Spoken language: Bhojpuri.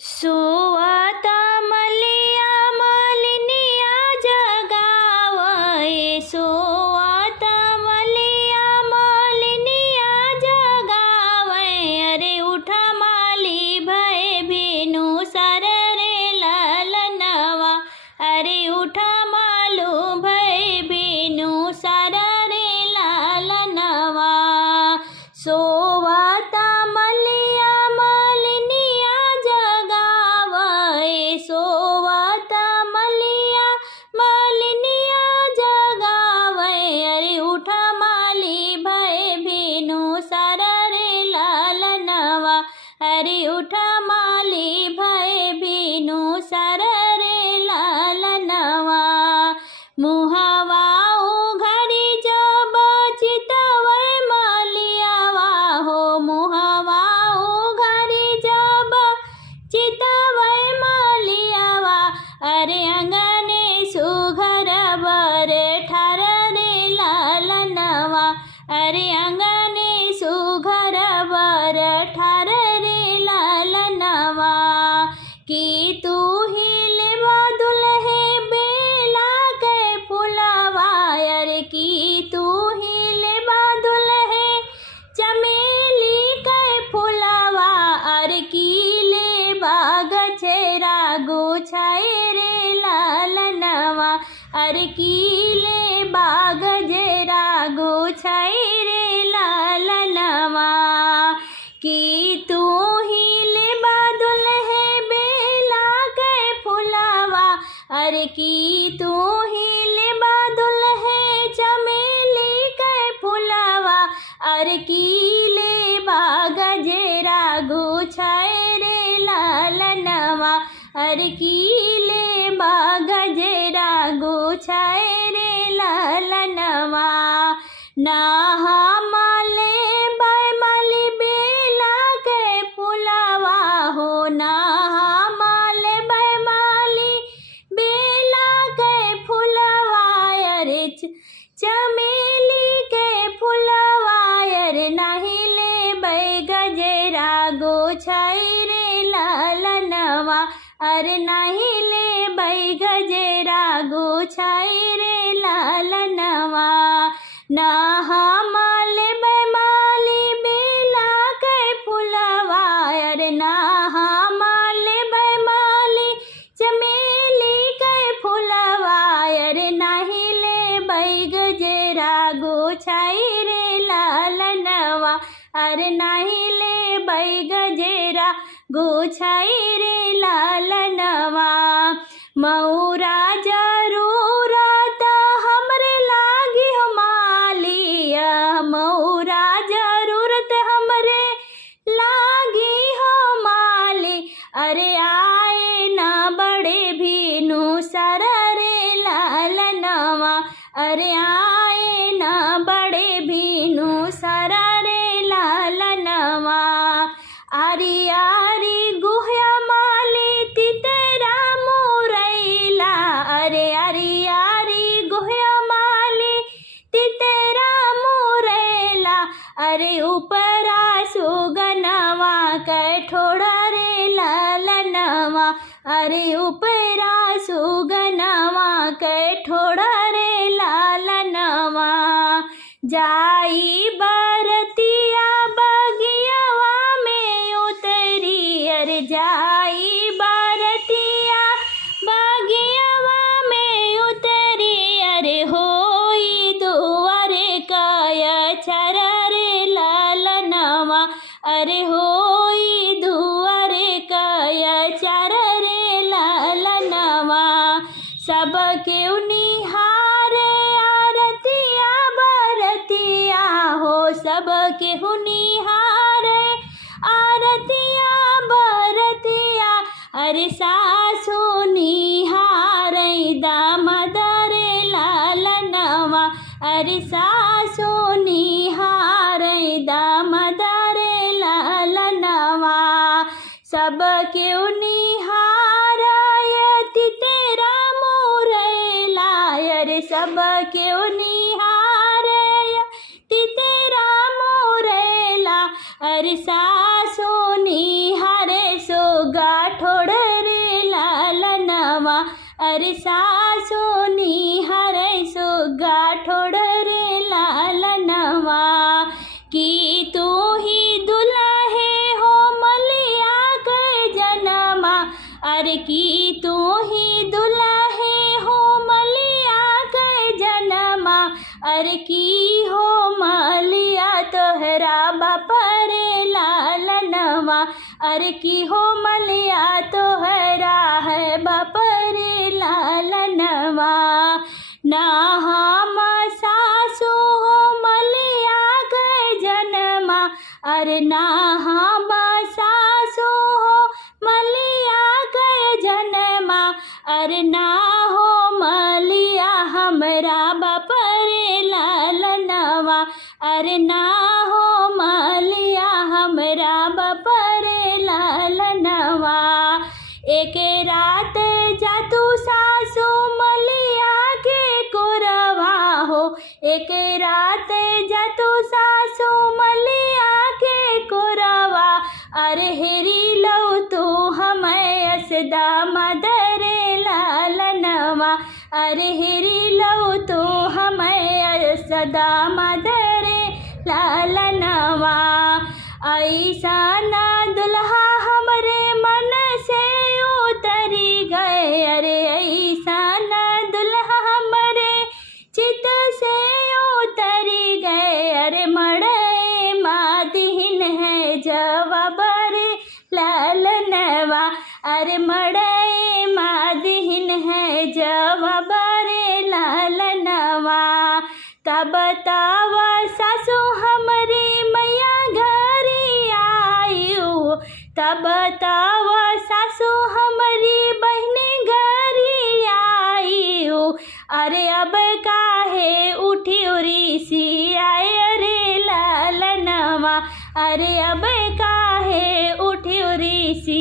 सोवाता मलिया मालिनिया जगावए, सोवाता मलिया मालिनिया जगावए। अरे उठा माली भय बीनु सर रे ललनवा, अरे उठा मालू भय बीनु सर रे ललनवा। सोवाता मलिया मालिनिया जगावए, सोवाता मलिया मालिनिया जगावए। अरे उठा माली भय बीनु सर रे ललनवा, अरे उठा माली भय बीनु सर रे ललनवा। मुहवा उघड़ी जब चितवै मलियावा हो, मुहवा उघड़ी जब चितवै मलियावा। अरे अंगने सुघर बर ठार रे ललनवा, अरे अंगने सुघर बर ठार रे ललनवा। कि तू ही लेवा दुल्हे बेला के फुलवा, अरे कि तू ही लेवा दुल्हे चमेली के फुलवा। अरे की लेबा गजरा गुछाए रे ललनवा, अरे की लेबा गजरा गुछाए रे ललनवा। कि तू ही लेबा दुल्हे बेला के फुलवा, अरे की तू ही लेबा दुल्हे चमेली के फुलवा। अरे की लेबा गजरा गुछाए रे ललनवा, अरे की लेबा गजरा गुछाए रे ललनवा। नाहा माले बाय माली बेला के फुलवा हो, नाहा माले बाय माली बेला के फुलवा। अरे चमेली के फुलवा, अरे नहीं ले बै गजरा गुछाई रे ललनवा, अरे नहीं ले बै गजरा गुछाई रे ललनवा। नाहा माले बै माली बेला के फुलवा, अरे नाहा माले बै माली चमेली के फुलवा। अरे नहीं ले बै गजरा गुछाई रे ललनवा, अरे नहीं ले बै गजरा गुछाई रे ललनवा। मऊरा जरूरत हमरे लागी हो मालिया, मऊरा जरूरत हमरे लागी हो माली। अरे आए ना बड़े भीनु सर रे ललनवा, अरे आए ना बड़े भीनु सर रे ललनवा। आरी आरी गुहया माली तितेरा मुरैला, अरे आरी आरी गुहया माली तितेरा मुरैला। अरे ऊपरा सुगनवा कठोड़ा रे ललनवा, अरे ऊपरा सुगनवा कठोड़ा रे ललनवा। जाई बरतिया बगियावा में उतरी, अरे जाई बरतिया बगियावा में उतरी। अरे होई दुआरे काया छर रे ललनवा, अरे होई दुआरे काया छर रे ललनवा। सब केहू निहारे आरतिया बरतिया हो, सब केहू निहारे आरतिया बरतिया। अरे सासु निहारे दामाद रे ललनवा, अरे सासु निहारे दामाद रे ललनवा। सब केहू निहारय तितेरा मुरैला, अरे सब केहू निहारय तितेरा मुरैला। अरे सासु निहारे सो गाठो अरे सासुनी हरे सुगा ठोड़ रे लालनवा कि तू ही दुल्हे हो मलिया के जनमा अरे कि तू ही दुल्हे हो मलिया के जनमा अरे की हो मलिया तोहरा बापरे लालनवा अरे की हो मलिया तोहरा है बापरे लालनवा ना हम सासू हो मलिया के जनमा अरे ना हम सासू हो मलिया के जनमा अरे ना हो मलिया हमरा बापरे लालनवा अरे ना हो मलिया हमरा बापरे लालनवा एक रात जातू सासू मलिया के कोरवा हो एक रात जातू सासू मलिया के कोरवा अरे हेरी लो तू हमें असदा मदरे लालनवा अरे हेरी लो तू हमें असदा मदरे लालनवा ऐसा ना दुल्हा हमरे मन से उतरी गए अरे ऐसा ना दुल्हा हमरे चित से उतरी गए अरे मड़े मादिन है जवाब रे लालनवा अरे मड़े मादिन है जवाब रे लालनवा तब तब सासू हमारी मैया घरी आयु तब तब सासू हमारी बहनी घरी आयु अरे अब काहे उठी उरी सी आए अरे लालनवा अरे अब काहे उठी उरी सी